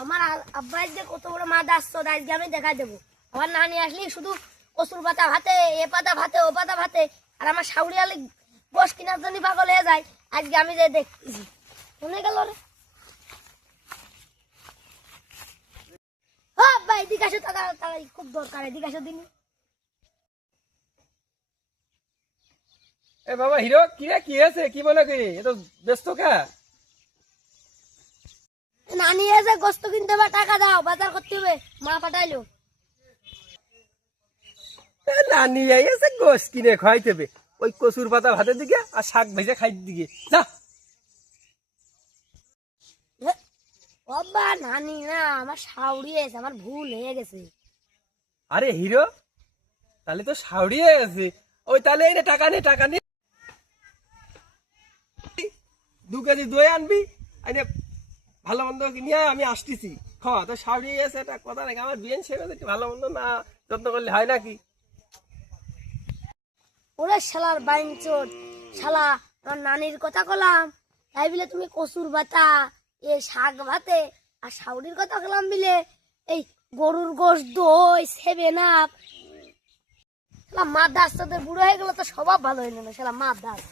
আমার আব্বাই যে কত বড় মাছ আসতো আজকে আমি দেখাই দেবো। আমার নানি আসলি শুধু কচুর পাতা ভাতে, এ পাতা ভাতে, ও পাতা ভাতে, আর আমার শাউরি আলি গোশ কেনার জন্য পাগল হয়ে যায়। আজকে আমি যে দেখতেছি মনে গেল রে। ও আব্বা এদিকে আসো, তাড়াতাড়ি খুব দরকার, এদিকে আসো দিন। এ বাবা হিরো কি রে, কি আছে, কি বলে কি এত ব্যস্ত কা? নানি এসে গোস্ত কিনতে হবে, টাকা দাও, বাজার করতে হবে, মা পাঠাইলো। নানি আইছে গোশ কিনে খাইতে হবে, ওই কচুর পাতা ভাতের দিকে আর শাক ভেজে খাইতে দিকে যা। বাবা নানি না, আমার শাউরি এসে, আমার ভুল হয়ে গেছে। আরে হিরো তাহলে তো শাউরি হয়ে গেছে। ওই তাহলে এই নে টাকা নে, টাকা নে, 2 কেজি দই আনবি, আইনে ভালো মন্দ নিয়ে আমি আসতেছি। খাওয়া তো শাউরি আছে, এটা কথা নাকি? আমার বিয়েন সে কথা, ভালো মন্দ না যত্ন করলে হয় নাকি? ওরে শালার বাইনচোদ, শালা আমার নানির কথা কলাম তাই বলে তুমি কচুর বাতা, এ শাক ভাতে, আর শাউরির কথা কলাম বিলে এই গরুর গোশ, দই, 7 আপ। শালা মাছ দাস তোদের বুড়ো হয়ে গেল তো স্বভাব ভালো হইল না, শালা মাছ দাস।